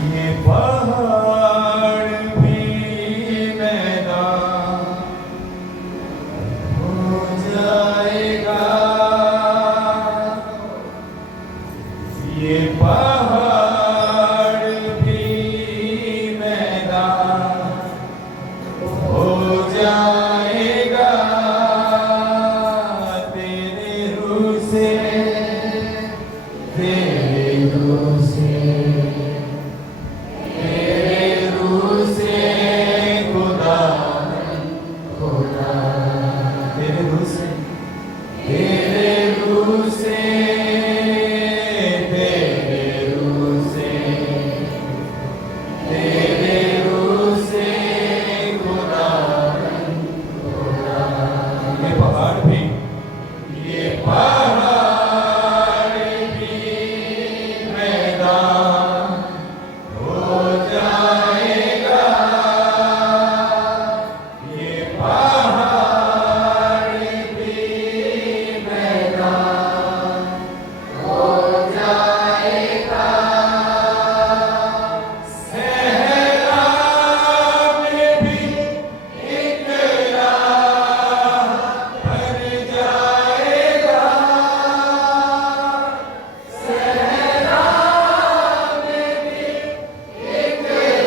یہ پہاڑ بھی میدان ہو جائے گا، یہ پہاڑ بھی میدان ہو جائے گا، تیرے روح سے، تیرے روح سے، تیرے روح سے خدا، خدا تیرے روح سے، تیرے روح سے، تیرے روح سے، تیرے روح سے خدا، خدا یہ پہاڑ بھی، یہ پہاڑ بھی میدان ہو جائے گا، یہ پہاڑ بھی میدان ہو جائے گا، صحرا میں بھی ایک راہ بن جائے گا، صحرا میں بھی ایک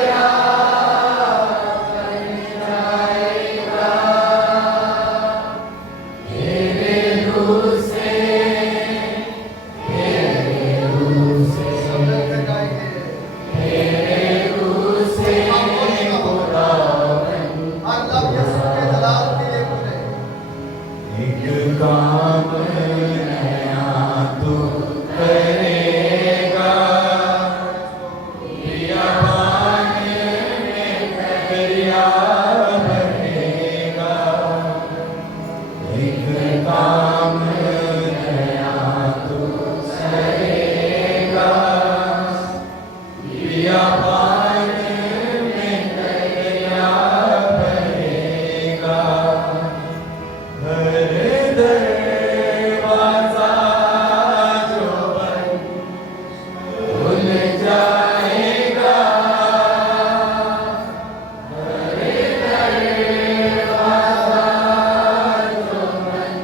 راہ بن جائے گا، تیرے روح سے، تیرے روح سے، تیرے روح سے خدا ایک کام نیا تو کرے گا، بیابان میں دریا بہے گا، ایک کام نیا تو کرے گا، بیابان میں دریا بہے گا، ہر دروازہ جو بند کھل جائے گا، ہر دروازہ جو بند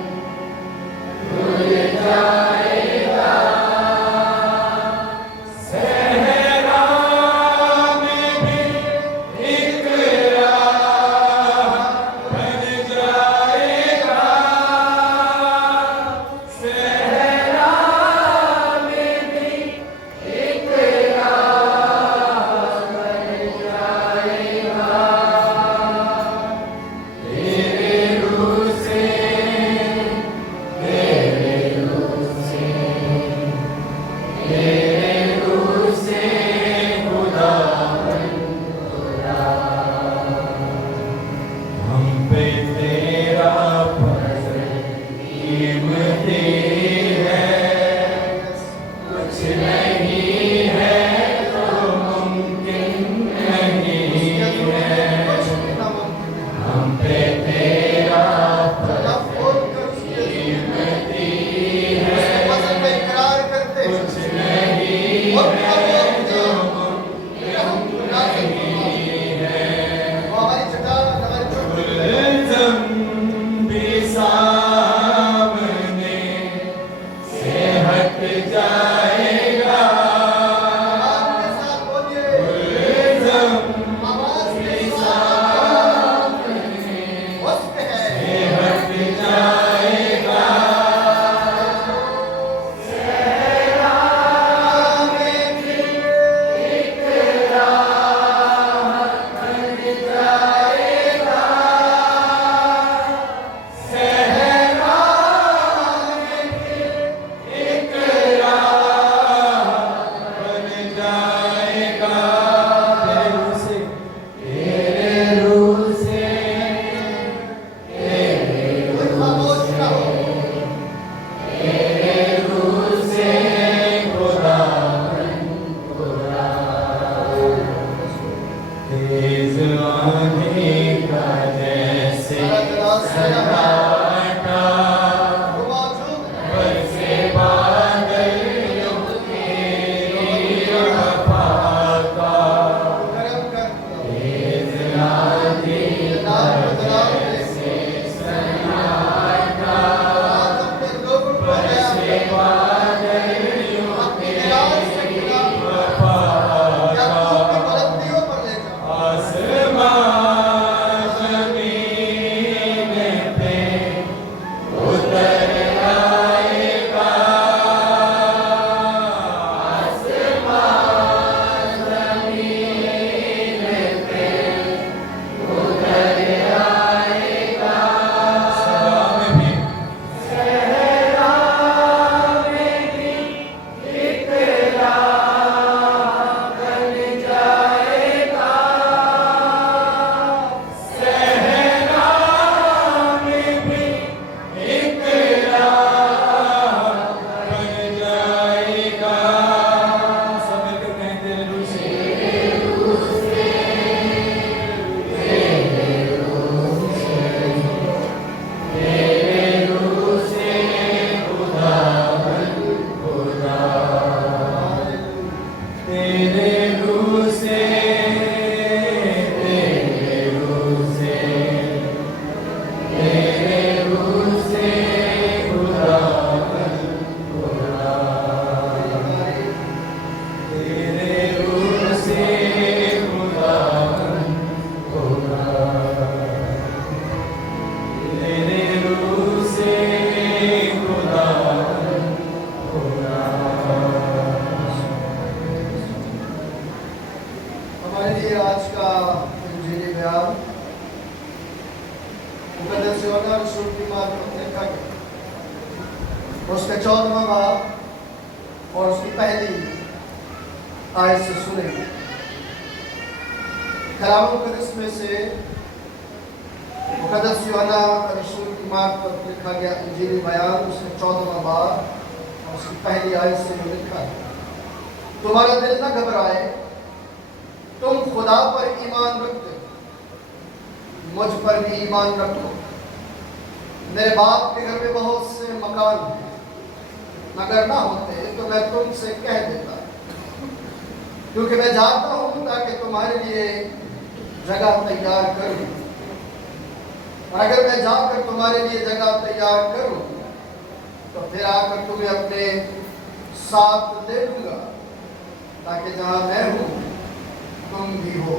کھل جائے گا، صحرا میں بھی ایک راہ بن جائے گا، صحرا میں بھی ایک راہ بن جائے گا، تیرے روح سے، تیرے روح سے، تیرے روح سے خدا، خدا ہم پہ تیرا فضل قیمتی ہے، کچھ نہیں ہے تو ممکن نہیں ہے، ہم پہ تیرا فضل قیمتی ہے، کچھ نہیں ہے جو ممکن نہیں ہے، الزم بھی سامنے سے ہٹ جائے گا، आज का इंजीली बयान मुकद्दस यूहन्ना रसूल की मार्फत लिखा गया, उसका 14वां बाब और उसकी पहली आयत से सुनेंगे। कलाम मुकद्दस में से मुकद्दस यूहन्ना रसूल की मार्फत लिखा गया इंजीली बयान, उसका 14वां बाब और उसकी पहली आयत से जो लिखा है, तुम्हारा दिल न घबराए, तुम खुदा पर ईमान रखते हो, मुझ पर भी ईमान रखो। मेरे बाप के घर में बहुत से मकान हैं, अगर ना होते तो मैं तुमसे कह देता, क्योंकि मैं जाता हूं ताकि तुम्हारे लिए जगह तैयार करूं। और अगर मैं जाकर तुम्हारे लिए जगह तैयार करूं तो फिर आकर तुम्हें अपने साथ ले लूंगा, ताकि जहां मैं हूं तुम भी हो।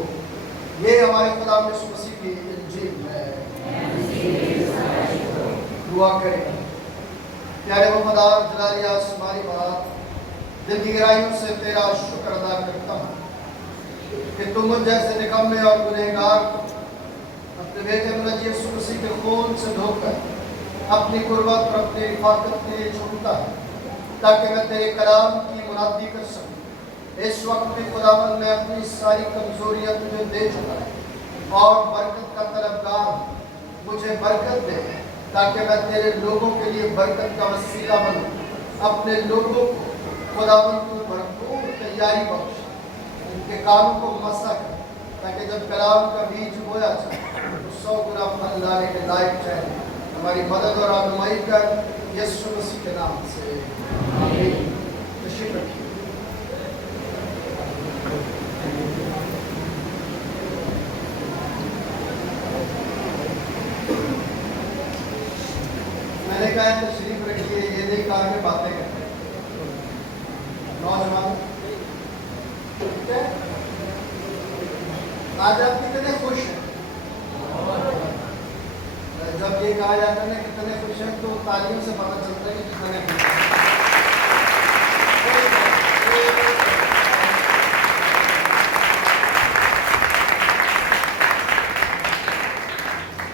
ये हमारे खुदा यीशु मसीह की इंजील है। दुआ करें। प्यारे वफादार जलाली आसमानी बाप, दिल की गहराइयों से तेरा शुक्र अदा करता हूँ कि तुम मुझ जैसे निकम्मे और गुनहगार को अपने बेटे मुझे यीशु मसीह के खून से धोकर अपनी कुर्बत और अपनी हिफाजत के लिए चुनता है, ताकि मैं तेरे कलाम की मुनादी कर सकूं। इस वक्त भी खुदावंद मैं अपनी सारी कमजोरियां तुझे दे चुका है और बरकत का तलबगार, मुझे बरकत दे ताकि मैं तेरे लोगों के लिए बरकत का वसीला बनूं। अपने लोगों को खुदावंद को भरपूर तैयारी बख्श, उनके कानों को मसा कर, ताकि जब कलाम का बीज बोया जाए तो 100 गुना फल लाने के लायक जाए। हमारी मदद और आगमाई कर यीशु मसीह के नाम से आमीन। तशरीफ रखिए। मैंने कहा तशरीफ रखिए, ये नहीं कहा कि बातें करते हैं। नौजवान ठीक है, आज आप कितने खुश हैं? जब ये कहा जाता है ना कितने खुश हैं, तो तालियों से पता चलता है कि कितने खुश हैं।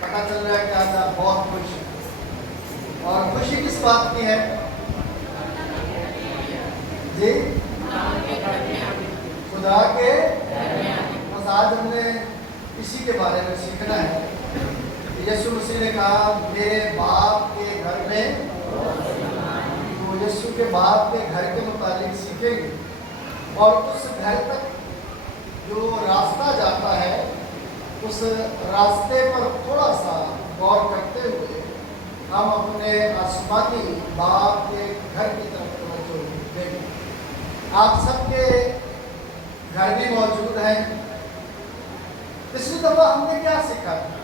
पता चल रहा है कि आज आप बहुत खुश हैं। और खुशी किस बात की है जी? खुदा के। बस आज हमने इसी के बारे में सीखना है। यीशु मसीह ने कहा मेरे बाप के घर में, तो यीशु के बाप के घर के मुताबिक सीखेंगे और उस घर तक जो रास्ता जाता है उस रास्ते पर थोड़ा सा गौर करते हुए हम अपने आसमानी बाप के घर की तरफ तवज्जो देंगे। आप सबके घर भी मौजूद हैं। पिछली दफा हमने क्या सीखा था?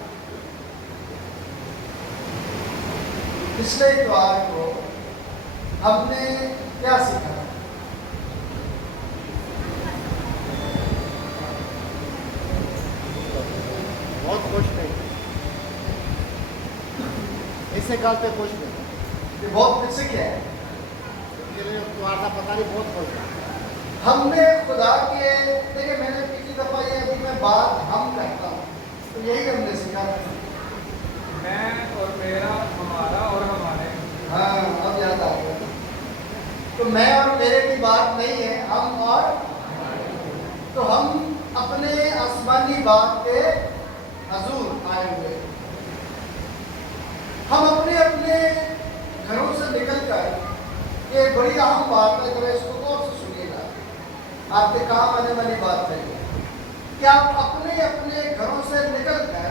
पिछले इतवार को हमने क्या सीखा? बहुत खुश थे, इससे गल पे खुश थे। ये बहुत पीछे क्या है? तुम्हारा पता नहीं, बहुत खुश था। हमने खुदा के, देखिए मैंने पिछली दफा ये अभी मैं बात हम करता हूँ तो यही हमने सीखा था, मैं और मेरा, हमारा और हमारे। हाँ अब याद आ गया। तो मैं और मेरे की बात नहीं है, हम और, तो हम अपने आसमानी बाप के हजूर आए हुए। हम अपने अपने घरों से निकलकर, ये बड़ी अहम बात है, जरा इसको गौर से सुनिएगा, आपके काम आने वाली बात है कि आप अपने अपने घरों से निकलकर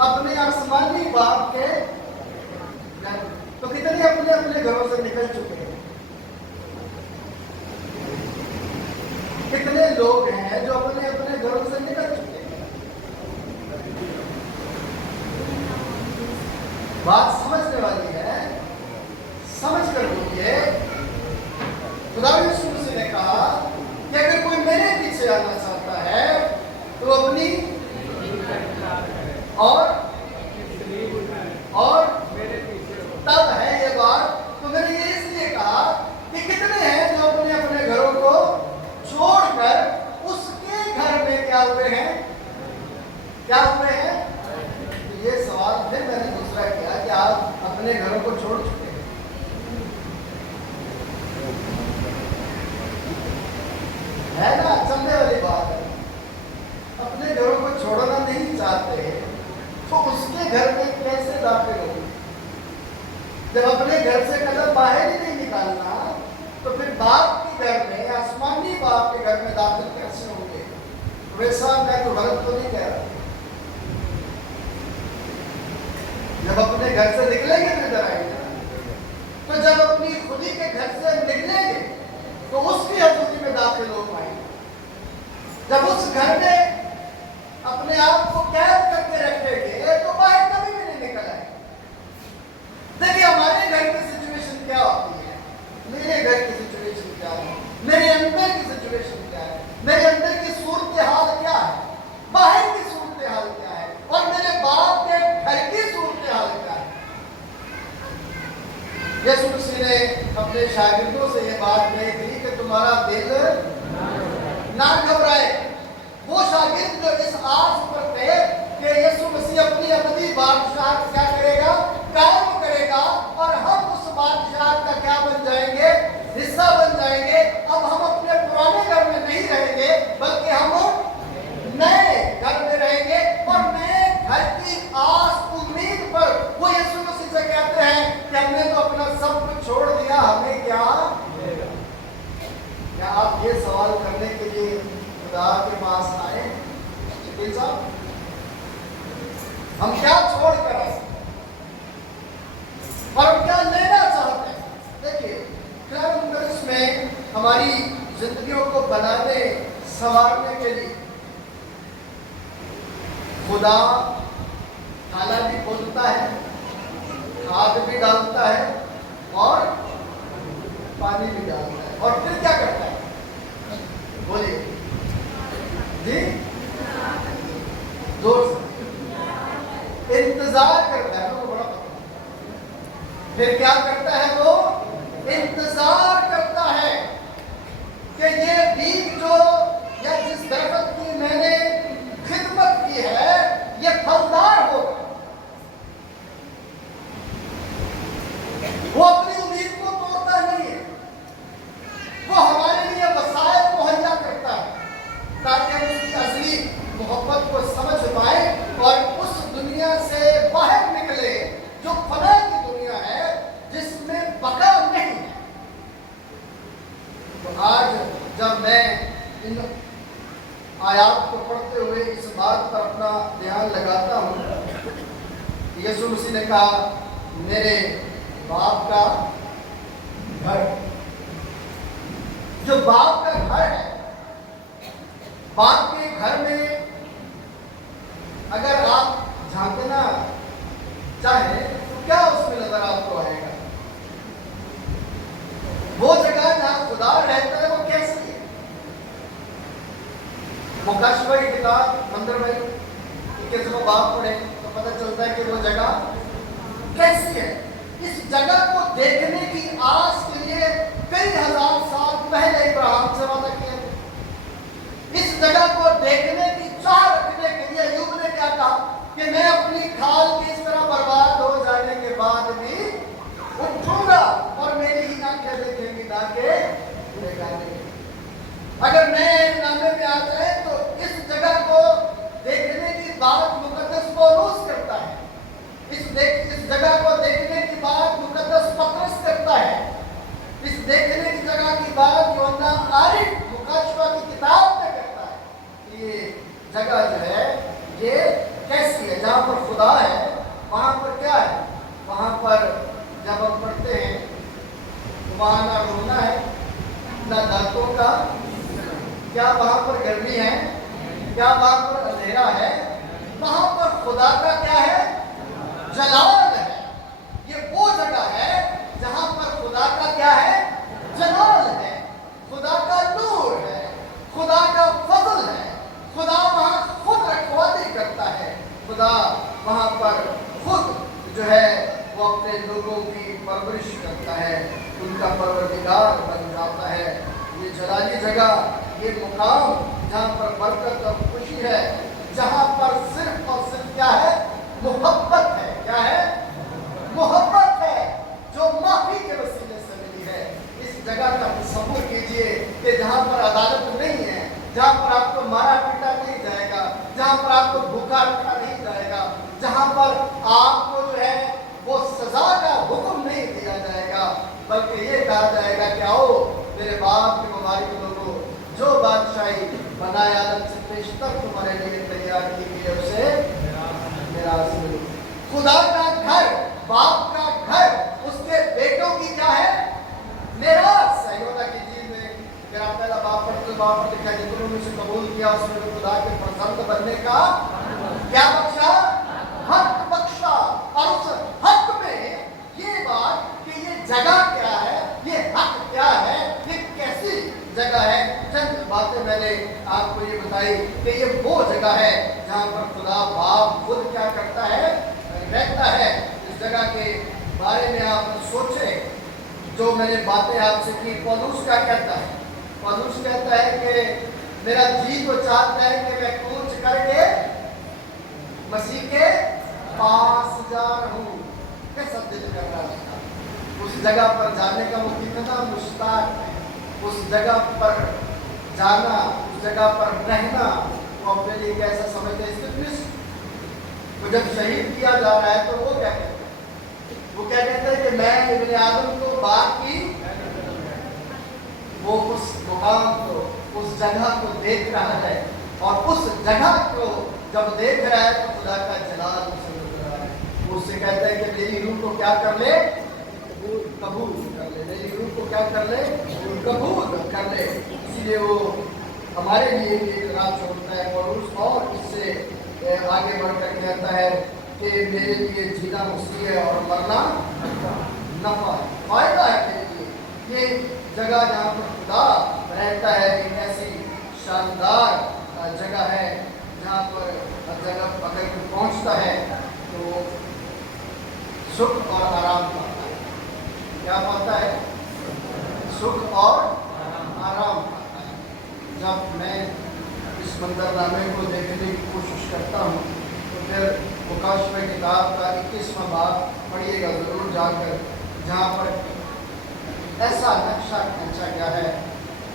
अपने आसमानी बाप के, तो कितने अपने अपने घरों से निकल चुके हैं? कितने लोग हैं जो अपने अपने घरों से निकल चुके हैं? बात समझने वाली है, समझ कर बोलिए। खुदा यीशु मसीह ने कहा कि अगर कोई मेरे पीछे आना चाहता है तो अपनी और तब है ये बात। तो मैंने ये इसलिए कहा कि कितने हैं जो अपने अपने घरों को छोड़कर उसके घर में क्या हुए हैं? यीशु आपके घर में दाखिल कैसे होंगे? वैसा मैं तो गलत तो नहीं कह रहा। जब अपने घर से निकलेंगे तो इधर आएंगे, तो जब अपनी खुदी के घर से निकलेंगे तो उसकी हजूरी में दाखिल हो पाएंगे। जब उस घर में अपने आप को कैद करके रखेंगे तो बाहर कभी भी नहीं निकल आएंगे। देखिए हमारे घर की सिचुएशन क्या होती है, मेरे घर की सिचुएशन क्या है, मेरे अंदर की सिचुएशन क्या है, मेरे अंदर की सूरत हाल क्या है, बाहर की सूरत हाल क्या है, और मेरे बाप के घर की सूरत हाल क्या है। यीशु मसीह ने अपने शागिर्दों से ये बात कही थी कि तुम्हारा दिल ना घबराए। वो शागिर्द जो इस आस पर थे कि यीशु मसीह अपनी अबदी बादशाह क्या करेगा, कायम करेगा, और हम उस बादशाह का क्या बन जाएंगे, हिस्सा बन जाएंगे। अब हम अपने पुराने घर में नहीं रहेंगे बल्कि हम नए घर में रहेंगे, और नए घर की आस उम्मीद पर वो यीशु मसीह से कहते हैं कि हमने तो अपना सब कुछ छोड़ दिया, हमें क्या मिलेगा? क्या आप ये सवाल करने के लिए खुदा के पास आए? शकील साहब, हम क्या छोड़ कर आए और हम क्या लेना चाहते हैं? देखिए क्लैरिस में हमारी जिंदगियों को बनाने संवारने के लिए खुदा खाला भी खोदता है, खाद भी डालता है और पानी भी डालता है, और फिर क्या करता है? बोलिए जी, जोर से। इंतजार करता है, वो बड़ा पता है। फिर क्या करता है? वो इंतजार करता है कि ये बीज जो या जिस दरख्त की मैंने खिदमत की है ये फलदार हो। वो अपनी उम्मीद को तोड़ता नहीं है, वो हमारे लिए वसाइल मुहैया करता है ताकि हम उसकी असली मोहब्बत को समझ पाए और उस दुनिया से बाहर निकले जो फना की दुनिया है, जिसमें बका नहीं है। तो आज जब मैं इन आयात को पढ़ते हुए इस बात पर अपना ध्यान लगाता हूँ, यीशु मसीह ने कहा मेरे बाप का घर, जो बाप का घर है, बाप के घर में अगर आप झांकना चाहें तो क्या उसमें नजर आपको आएगा? वो जगह जहां खुदा रहता है वो कैसी है? मुकाशवा की किताब मंदिर में 21वां बाब पढ़े तो पता चलता है कि वो जगह कैसी है। इस जगह को देखने की आस के लिए कई हजार साल पहले इब्राहिम से वादा किया। इस जगह को देखने की चाह रखने के लिए अय्यूब ने क्या कहा कि मैं अपनी खाल की इस तरह बर्बाद हो जाने के बाद भी उठूंगा और मेरी ही आंखें देखेंगी ना के देखेंगे। अगर नए नामे में आ जाए तो इस जगह को देखने की बात मुकद्दस पौलुस करता है, इस जगह को देखने की बात मुकद्दस पतरस करता है, इस देखने की जगह की बात यूहन्ना आरिफ मुकाशवा की किताब में करता है। ये जगह जो है ये कैसी है? जहाँ पर खुदा है वहाँ पर क्या है? वहाँ पर जब हम पढ़ते हैं तो वहाँ ना रोना है ना दांतों का, क्या वहाँ पर गर्मी है? क्या वहाँ पर अंधेरा है? वहाँ पर खुदा का क्या है? जलाल है। ये वो जगह है जहाँ पर खुदा का क्या है? जलाल है, खुदा का नूर है, खुदा का फजल है। खुदा वहाँ खुद रखवाली करता है, खुदा वहाँ पर खुद जो है वो अपने लोगों की परवरिश करता है, उनका परवरदिगार बन जाता है। ये जलाली जगह, ये मुकाम जहाँ पर बरकत और खुशी है, जहाँ पर सिर्फ और सिर्फ क्या है? मोहब्बत है। क्या है? मोहब्बत है जो माफी के वसीले से मिली है। इस जगह का तसव्वुर कीजिए कि जहाँ पर अदालत नहीं है, जहाँ पर आपको मारा पीटा नहीं जाएगा, जहाँ पर आपको भूखा रखा नहीं जाएगा, जहाँ पर आपको जो है वो सजा का हुक्म नहीं दिया जाएगा, बल्कि ये कहा जाएगा कि आओ मेरे बाप के मुबारक लोगों, जो बादशाही बनाए आदम से पेश तक तुम्हारे लिए तैयार की गई उसे निराश मिलो। खुदा का घर, बाप का घर, उसके बेटों की क्या है? निराश है। योना की चीज में मेरा पहला बाप पर लिखा है, जिन्होंने उसे कबूल किया उसने खुदा के पसंद बनने का क्या बख्शा? हक बख्शा। और उस हक में ये बात कि ये जगह क्या है, ये हक क्या है, ये कैसी जगह है, चंद बातें मैंने आपको ये बताई कि ये वो जगह है जहाँ पर खुदा बाप खुद क्या करता है? रहता है। इस जगह के बारे में आप सोचे, जो मैंने बातें आपसे की। पौलुस क्या कहता है? पौलुस कहता है कि मेरा जी तो चाहता है कि मैं कूच करके मसीह के पास जा रहूं। कैसा दिल कर रहा है उस जगह पर जाने का, वो कितना मुश्ताक है उस जगह पर जाना, उस जगह पर रहना। वो अपने लिए कैसा समझते हैं? तो जब शहीद किया जा रहा है तो वो क्या कहते हैं? वो क्या कहते हैं कि मैं इब्ने आदम को बाग की, वो उस मुकाम को, उस जगह को देख रहा है, और उस जगह को जब देख रहा है तो खुदा का जलाल उसे मिल रहा है। वो उससे कहता है कि मेरी रूह को क्या कर ले? कबूल कर ले। मेरी रूह को क्या कर ले? कबूल कर ले। इसीलिए वो हमारे लिए एक राह छोड़ता है पौलुस, और इससे आगे बढ़कर कहता है कि मेरे लिए जीना मुश्किल है और मरना नफा है, फायदा है मेरे लिए। ये जगह जहाँ पर खुदा रहता है एक ऐसी शानदार जगह है जहाँ पर जगह अगर कोई पहुँचता है तो सुख और आराम पाता है। क्या पाता है? सुख और आराम पाता है। जब मैं इस मंजरनामे को देखने की कोशिश करता हूँ तो फिर मुकाशफे किताब का 21वां बाब पढ़िएगा ज़रूर जाकर, जहाँ पर ऐसा नक्शा खींचा गया है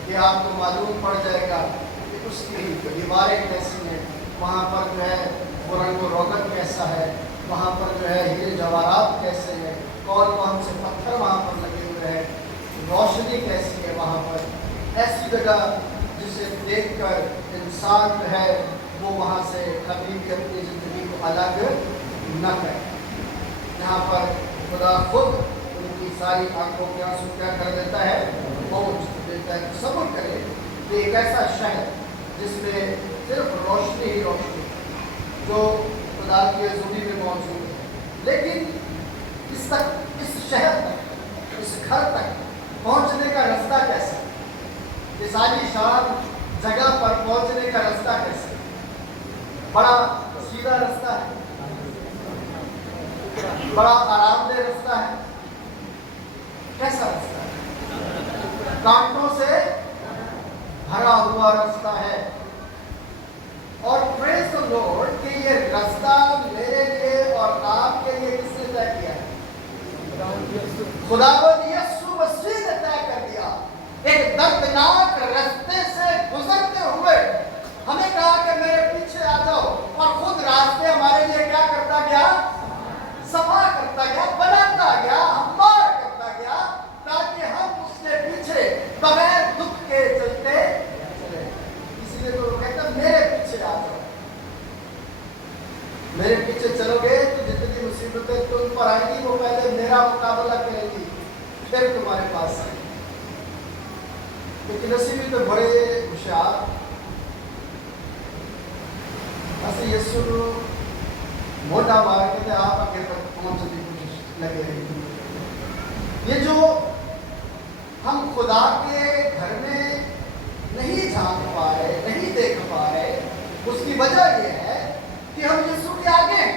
कि आपको मालूम पड़ जाएगा कि उसकी दीवारें कैसी हैं, वहाँ पर जो है वो रंग रोगन कैसा है, वहाँ पर जो है हीरे जवाहरात कैसे हैं, कौन कौन से पत्थर वहाँ पर लगे हुए हैं, रोशनी कैसी है वहाँ पर। ऐसी जगह जिसे देखकर इंसान जो है वो वहाँ से कभी भी अपनी ज़िंदगी को अलग न करे, जहाँ पर खुदा खुद उनकी सारी आंखों के आंसू क्या कर देता है? पहुँच देता है। सब्र करे कि एक ऐसा शहर जिसमें सिर्फ रोशनी ही रोशनी जो खुदा की हज़ूरी में मौजूद है, लेकिन इस शहर तक, इस घर तक पहुँचने का रास्ता कैसा? इस आलीशान जगह पर पहुँचने का रास्ता कैसा? बड़ा सीधा रास्ता है? बड़ा आरामदेह रास्ता है? कैसा रास्ता है? कांटों से भरा हुआ रास्ता है। और प्रेज़ द लॉर्ड कि ये रास्ता मेरे लिए और आपके लिए किसने तय किया है? खुदावंद यीशु मसीह ने तय कर दिया। एक दर्दनाक रास्ते से गुजरते हुए हमें कहा कि मेरे पीछे आ जाओ, और खुद रास्ते हमारे लिए क्या करता गया? सफा करता गया, बनाता गया, हमवार करता गया, ताकि हम उसके पीछे बगैर दुख के चलते चले। इसलिए तो वो कहता मेरे पीछे आ जाओ। मेरे पीछे चलोगे तो जितनी मुसीबतें तुम पर आएंगी वो पहले मेरा मुकाबला करेगी, फिर तुम्हारे पास आएगी। लेकिन नसीब तो बड़े होशियार, ऐसे यीशु मोटा मार के आप आगे तक पहुंचने की कोशिश लगे रहे। ये जो हम खुदा के घर में नहीं झांक पा रहे, नहीं देख पा रहे, उसकी वजह यह है कि हम यीशु के आगे हैं,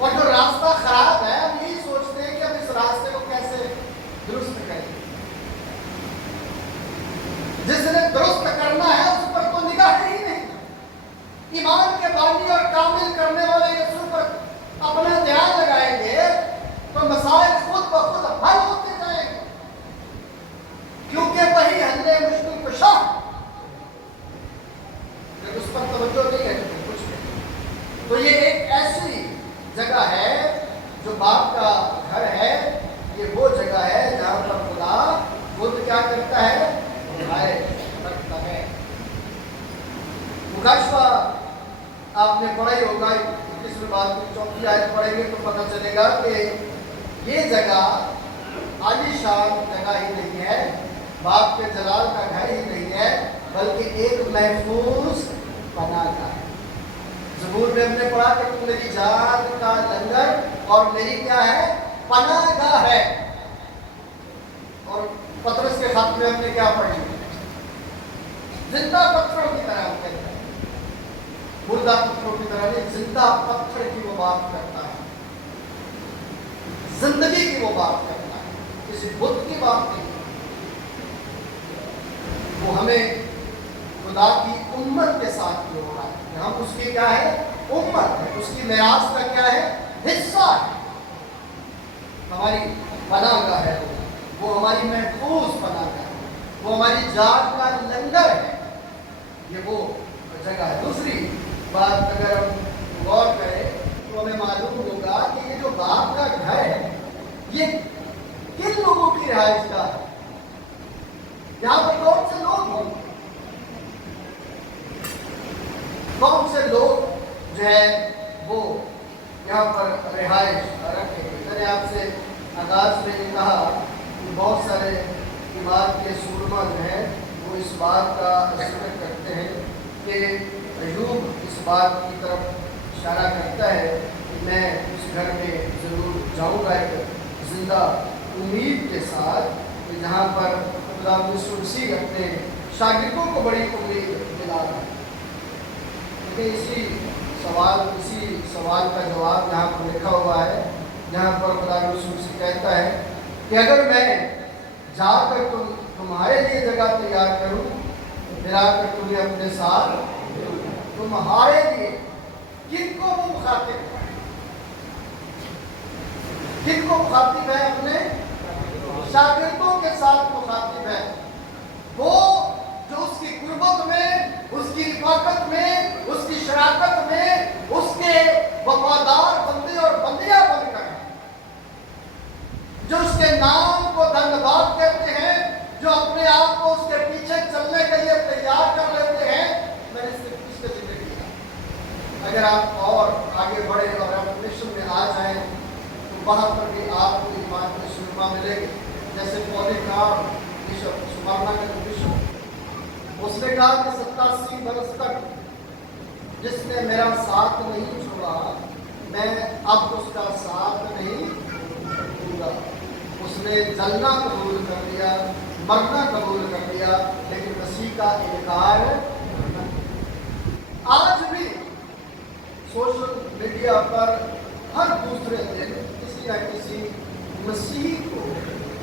और जो रास्ता खराब है हम यही सोचते हैं कि हम इस रास्ते को कैसे दुरुस्त करें। जिसने दुरुस्त करना है उस पर तो निगाह ही नहीं। ईमान के बानी और कामिल करने वाले यीशु पर अपना ध्यान लगाएंगे तो मसाइल खुद ब खुद हल होते जाएंगे, क्योंकि वही हल्ले मुश्किल कुशा। उस पर तवज्जो नहीं है तो कुछ नहीं। तो ये एक ऐसी जगह है जो बाप का घर है। ये वो जगह है जहाँ पर खुदा खुद क्या करता है? मुकाशवा आपने पढ़ा ही होगा, 21वें बाब की 4 आयत पढ़ेंगे तो पता चलेगा कि ये जगह आलीशान जगह ही नहीं है, बाप के जलाल का घर ही नहीं है, बल्कि एक महफूज पनाह है। ज़बूर में हमने पढ़ा कि तुम मेरी जान का लंगर और मेरी क्या है, पनाहगाह है। और पतरस के खत में हमने क्या पढ़ी, जिंदा पत्थरों की तरह हम कहते हैं, मुर्दा पत्थरों की तरह नहीं, जिंदा पत्थर की वो बात करता है, जिंदगी की वो बात करता है, किसी बुत की बात नहीं। वो हमें खुदा की उम्मत के साथ जो हो रहा है, हम उसकी क्या है, उम्मत है, उसकी मेरास का क्या है, हिस्सा है, हमारी पनाहगाह है, वो हमारी महफूज पनाहगाह है, वो हमारी जान का लंगर है, ये वो जगह है। दूसरी बात अगर हम गौर करें तो हमें मालूम होगा कि ये जो बाप का घर है, ये किन लोगों की रिहाइश का है, यहाँ पर कौन से लोग होंगे, कौन से लोग जो है वो यहाँ पर रिहाइश रखेंगे। मैंने आपसे आगाज में ही कहा कि बहुत सारे ईमान के सूरमा जो है वो इस बात का जिक्र करते हैं कि अय्यूब इस बात की तरफ इशारा करता है कि मैं उस घर में ज़रूर जाऊँगा एक जिंदा उम्मीद के साथ, कि जहाँ पर खुदा यीशु मसीह अपने शागिर्दों को बड़ी उम्मीद दिला रहा है। देखिए इसी सवाल का जवाब यहाँ पर लिखा हुआ है, जहाँ पर खुदा यीशु मसीह कहता है कि अगर मैं जाकर तुम्हारे लिए जगह तैयार करूं, फिर आकर तुम्हें अपने साथ, तुम्हारे लिए किनको वो मुखातिब है, किनको मुखातिब है, अपने शागिर्दों के साथ मुखातिब है, वो जो उसकी कुर्बत में, उसकी रिफाकत में, उसकी शराकत में, उसके वफादार बंदे और बंदियां बनकर हैं, जो उसके नाम को धन्यवाद कहते हैं, जो अपने आप को उसके पीछे चलने के लिए तैयार कर लेते हैं। मैंने इसके जिक्र किया। अगर आप और आगे बढ़े और रेवलेशन में आ जाएं तो वहाँ पर भी आपको ईमान के सुरमा मिलेंगे। जैसे पॉलीकार्प बिशप, सुमारना का बिशप, उसने कहा कि 87 वर्ष तक जिसने मेरा साथ नहीं छोड़ा, मैं अब उसका साथ नहीं दूंगा। उसने जलना कबूल कर लिया, मरना कबूल कर लिया, लेकिन मसीह का इनकार। आज भी सोशल मीडिया पर हर दूसरे दिन किसी न किसी मसीही को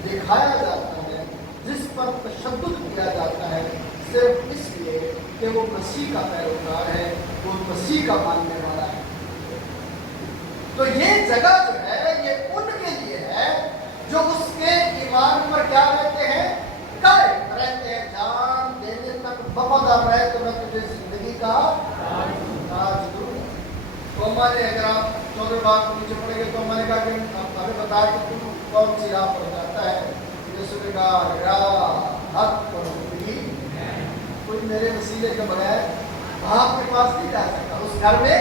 दिखाया जाता है जिस पर तशद्दुद किया जाता है, सिर्फ इसलिए कि वो मसीह का पैरोकार है, वो मसीह का मानने वाला है। तो ये जगह जो है ये उनके लिए है जो उसके ईमान पर क्या रहते हैं, कायम रहते हैं, जान देने तक वफादार रहे तो मैं तुझे जिंदगी का ताज दूंगा। तो मैंने, अगर आप 14 बात को नीचे पढ़ेंगे तो मैंने कहा कि हमें बताया कि तुम कौन सी राह पर जाता है। यीशु ने कहा हक और जिंदगी, कोई मेरे वसीले के बगैर बाप के पास नहीं जा सकता, उस घर में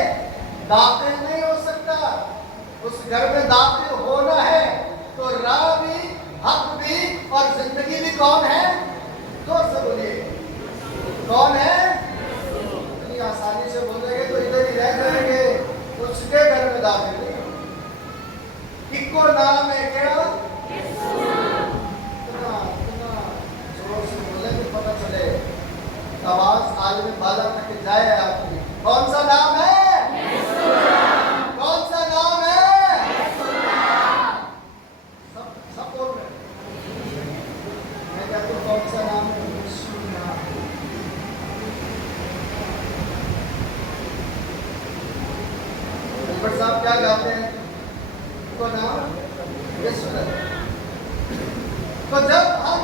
दाखिल नहीं हो सकता। उस घर में दाखिल होना है तो राह भी, हक भी और जिंदगी भी कौन है? जोर से बोलिए, कौन है? इतनी आसानी से बोलेंगे तो इधर ही रह जाएंगे, उसके घर में दाखिल नहीं। इको नाम है क्या? इतना जोर से बोले तो पता चले, आवाज आज में बाला तक जाए आपकी। कौन सा नाम है? कौन सा नाम है? सब बोल रहे हैं। मैं कहता हूँ कौन सा नाम है? यीशु नाम। अकबर साहब क्या गाते हैं? तो नाम यीशु है। तो जब हम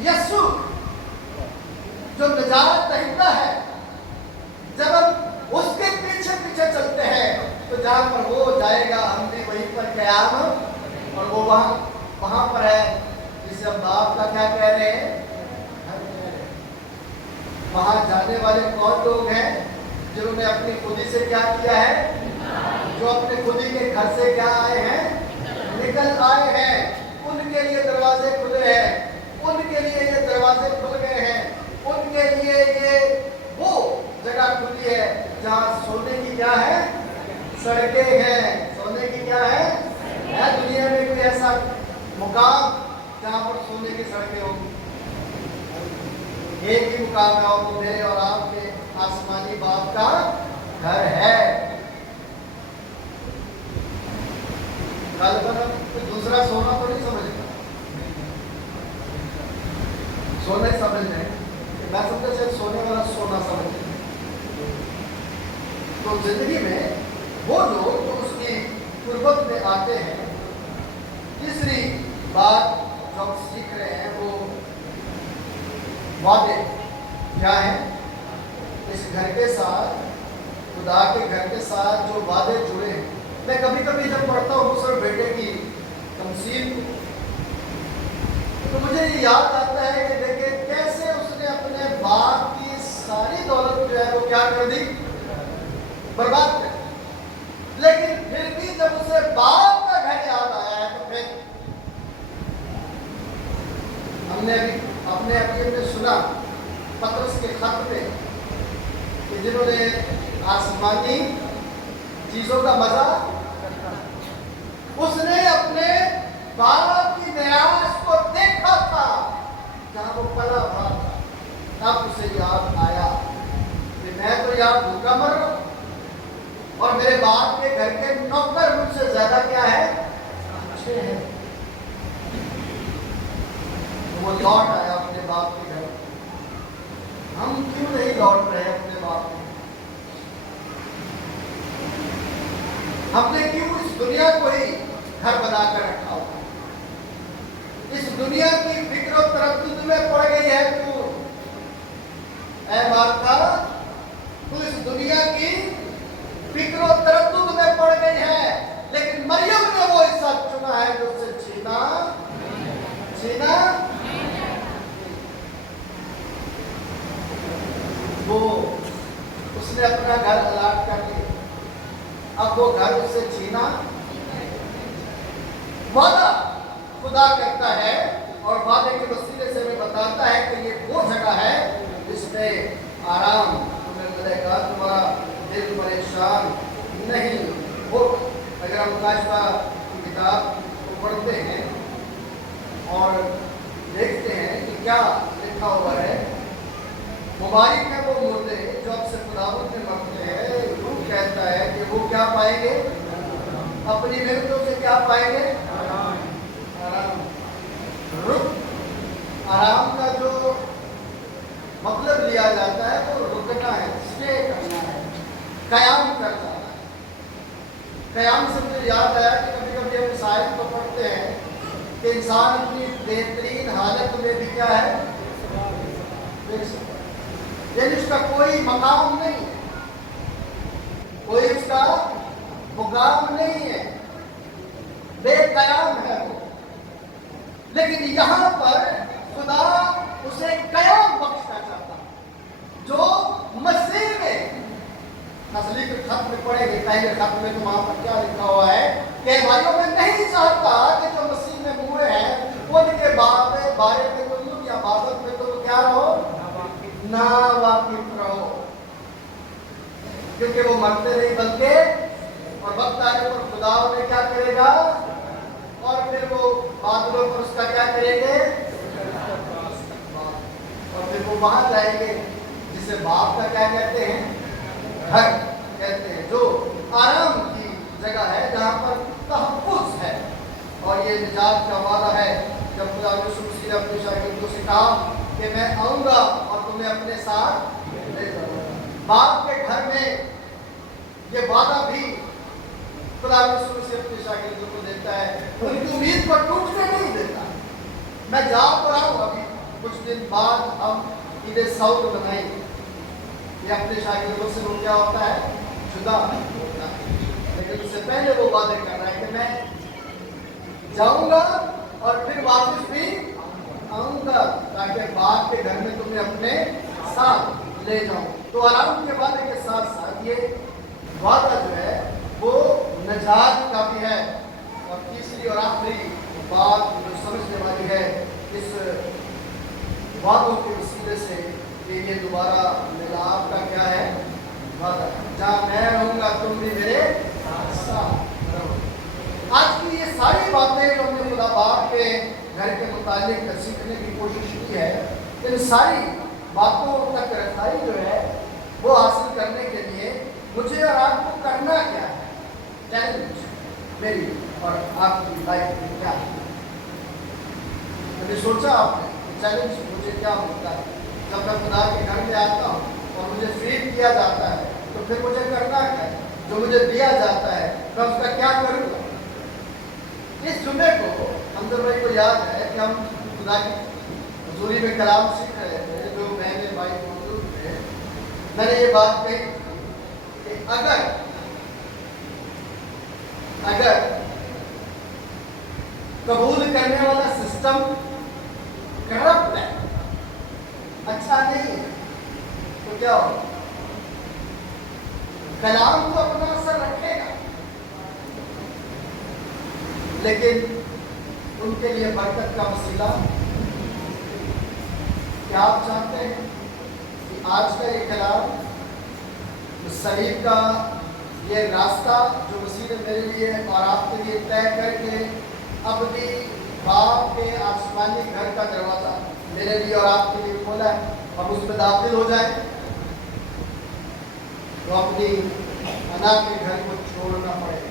यीशु जो नजात दहिंदा है, जब हम उसके पीछे पीछे चलते हैं तो जहाँ पर वो जाएगा हम भी वहीं पर कयाम, और वो वहाँ पर है जिसे हम बाप का क्या कह रहे हैं? वहां जाने वाले कौन लोग हैं? जिन्होंने अपनी खुदी से क्या किया है? जो अपने खुदी के घर से क्या आए हैं? निकल आए हैं। उनके लिए दरवाजे खुले हैं, उनके लिए ये दरवाजे खुल गए हैं, उनके लिए ये वो जगह खुली है जहाँ सोने की क्या है? सड़कें हैं। सोने की क्या है? दुनिया में कोई ऐसा मुकाम जहाँ पर सोने की सड़कें होंगी? एक ही मुकाम है और वो मेरे और आपके आसमानी बाप का घर है। कल्पना दूसरा सोना तो नहीं समझेगा, सोना ही समझ रहे हैं। मैं समझता शायद सोने वाला सोना समझ रहे। तो जिंदगी में वो लोग जो उसकी कुर्बत में आते हैं, तीसरी बात जो हम सीख रहे हैं वो वादे क्या है? इस घर के साथ, खुदा के घर के साथ जो वादे जुड़े हैं। मैं कभी कभी जब पढ़ता हूँ मुसर बेटे की तमसील को, तो मुझे ये याद आता है कि देखिए कैसे उसने अपने बाप की सारी दौलत जो है वो क्या कर दी? बर्बाद कर दी। लेकिन फिर भी जब उसे बाप का घर याद आया है तो फिर हमने अभी अपने सुना पतरस के खत पे कि जिन्होंने आसमानी चीजों का मजा, उसने अपने बाप की निराश को देखा था जहां वो पला हुआ था। तब उसे याद आया कि मैं तो यहाँ भूखा मर रहा हूं और मेरे बाप के घर के नौकर मुझसे ज्यादा क्या है? अच्छे हैं। वो लौट आया अपने बाप के घर। हम क्यों नहीं लौट रहे अपने बाप के? हमने क्यों इस दुनिया को ही घर बनाकर रखा हुआ? इस दुनिया की फिक्र और तरद्दुद में पड़ गई है तू। ऐ मार्था, तू इस दुनिया की फिक्र और तरद्दुद में पड़ गई है। लेकिन मरियम ने वो हिस्सा चुना है जो उसे छीना वो उसने अपना घर अलाट कर लिया। अब वो घर उससे छीना। वादा खुदा करता है और वादे के वसीले से हमें बताता है कि ये वो जगह है जिसमें आराम तुम्हें मिलेगा, तुम्हारा दिल परेशान नहीं होगा। अगर हम काशवा की किताब को पढ़ते हैं और देखते हैं कि क्या लिखा हुआ है, मुबारक है वो मुर्दे जो अब से खुदावंद में मरते हैं। रूह कहता है कि वो क्या पाएंगे? अपनी मेहनतों से क्या पाएंगे? आराम। आराम का जो मतलब लिया जाता है वो रुकना है, स्टे करना है, कयाम कर जाना है। कयाम से मुझे याद आया कि कभी कभी हम शायद तो पढ़ते हैं कि इंसान अपनी बेहतरीन हालत में भी क्या है? यानी उसका कोई मकाम नहीं है, कोई उसका मुकाम नहीं है, बेकयाम है वो। लेकिन यहाँ पर खुदा उसे कयाम बख्शना चाहता, जो मसीह में। असली के खत में पढ़ेंगे, पहले खत में तो वहां पर क्या लिखा हुआ है कि भाइयों में नहीं चाहता कि जो मसीह में मुए हैं उनके बारे में तो या बाबत में तो क्या रहो? ना वाकिफ रहो, क्योंकि वो मरते नहीं बल्कि और वक्त आने पर खुदा उन्हें क्या करेगा? और फिर वो बादलों पर उसका क्या करेंगे? और फिर वो वहां जाएंगे जिसे बाप का क्या कहते हैं? घर कहते हैं, जो आराम की जगह है, जहां पर तहफ्फुज़ है। और ये निजात का वादा है जब खुदा यीशु मसीह ने अपने शागिर्दों से कहा कि मैं आऊंगा और तुम्हें अपने साथ ले जाऊंगा। बाप के घर में ये वादा भी खुदा यीशु मसीह अपने शागिर्दों को देता है, उनकी उम्मीद पर टूटने नहीं देता। मैं जा तो रहा हूँ, अभी कुछ दिन बाद हम ईद सौद मनाएंगे। ये अपने शागिर्दों से वो क्या होता है? जुदा होता है। लेकिन उससे पहले वो वादे कर रहा है कि मैं जाऊंगा और फिर वापस भी आऊंगा, ताकि बाप के घर में तुम्हें अपने साथ ले जाऊं। तो आराम के वादे के साथ साथ ये वादा जो है वो नजात का भी है। और तीसरी और आखिरी बात जो समझने वाली है इस वादों के वसीले से कि ये दोबारा मिलाप का क्या है, वादा। जहाँ मैं रहूंगा तुम भी मेरे साथ रहो। आज की ये सारी बातें जो हमने खुदा बाप के घर के मुतालिक सीखने की कोशिश की है, इन सारी बातों तक रसाई जो है वो हासिल करने के लिए मुझे और आपको करना क्या है, चैलेंज मेरी और आपकी लाइफ में क्या है। कभी सोचा आपने चैलेंज मुझे क्या मिलता है जब मैं खुदा के घर में आता हूँ और मुझे फीड किया जाता है, तो फिर मुझे करना क्या है, जो मुझे दिया जाता है मैं उसका क्या करूँगा। इस जुम्मे को हमदर भाई को याद है कि हम खुदा की हजूरी में कलाम सीख रहे थे, जो बहने भाई मौजूद थे। मैंने ये बात कही कि अगर कबूल करने वाला सिस्टम करप्ट है, अच्छा नहीं है, तो क्या होगा। कलाम तो अपना असर रखेगा, लेकिन उनके लिए बरकत का वसीला क्या आप चाहते हैं कि आज का ये कलाम, सलीब का ये रास्ता जो मसीह ने मेरे लिए और आपके लिए तय करके अपनी बाप के आसमानी घर का दरवाजा मेरे लिए और आपके लिए खोला है, हम उसमें दाखिल हो जाए तो अपनी अना के घर को छोड़ना पड़ेगा।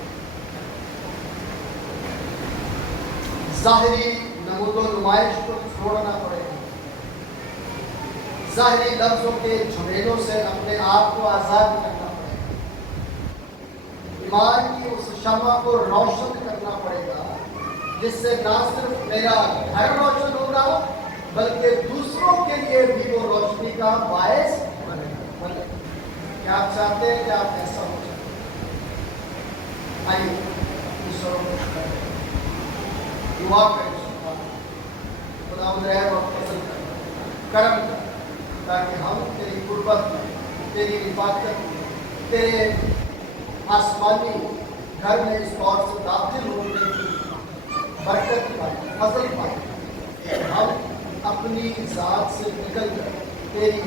ज़ाहिरी नमूदो नुमाइश को छोड़ना पड़ेगा, ज़ाहिरी लफ्ज़ों के झमेलों से अपने आप को आज़ाद करना पड़ेगा, ईमान की उस शम्मा को रोशन करना पड़ेगा जिससे ना सिर्फ मेरा घर रोशन होगा बल्कि दूसरों के लिए भी वो रोशनी का बायस बने। क्या आप चाहते हैं कि आप ऐसा हो जाए? आइए दूसरों को दुआ करें, खुदावंद रहम और फजल कर, करम कर, ताकि हम तेरी गुर्बत में, तेरी इबादत में, तेरे आसमानी घर में इस तौर से दाखिल होने की बरकत पाए, फजल पाए। हम अपनी ज़ात से निकल कर तेरी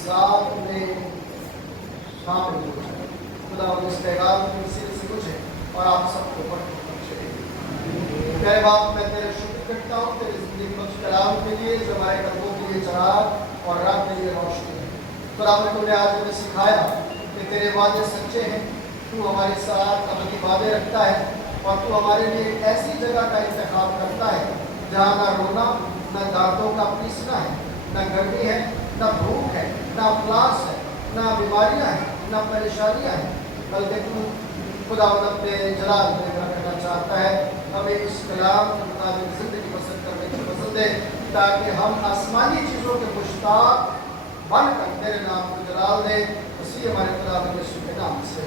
ज़ात में शामिल हो जाए। खुदा इस पैगाम की वसीले से मुझे और आप सबको प्यारे बाप, मैं तेरे शुक्र करता हूँ तेरे ज़िंदगी बख्श कलाम के लिए जो हमारे कदमों के लिए चराग और राह के लिए रोशनी है। खुदा तूने आज हमें सिखाया कि तेरे वादे सच्चे हैं, तू हमारे साथ अपनी वादे रखता है और तू हमारे लिए एक ऐसी जगह का इंतखाब करता है जहाँ ना रोना, न दांतों का पीसना है, न गर्मी है, न भूख है, न अफलास है, न बीमारियाँ हैं, न परेशानियाँ हैं, बल्कि तू खुदा अपने जलाल में रखना चाहता है। हमें इस कलाम के मुताबिक ज़िंदगी बसर करने की पसंद है ताकि हम आसमानी चीज़ों के मुश्ताक बनकर तेरे नाम को जलाल दें। इसी हमारे खुदा के नाम से।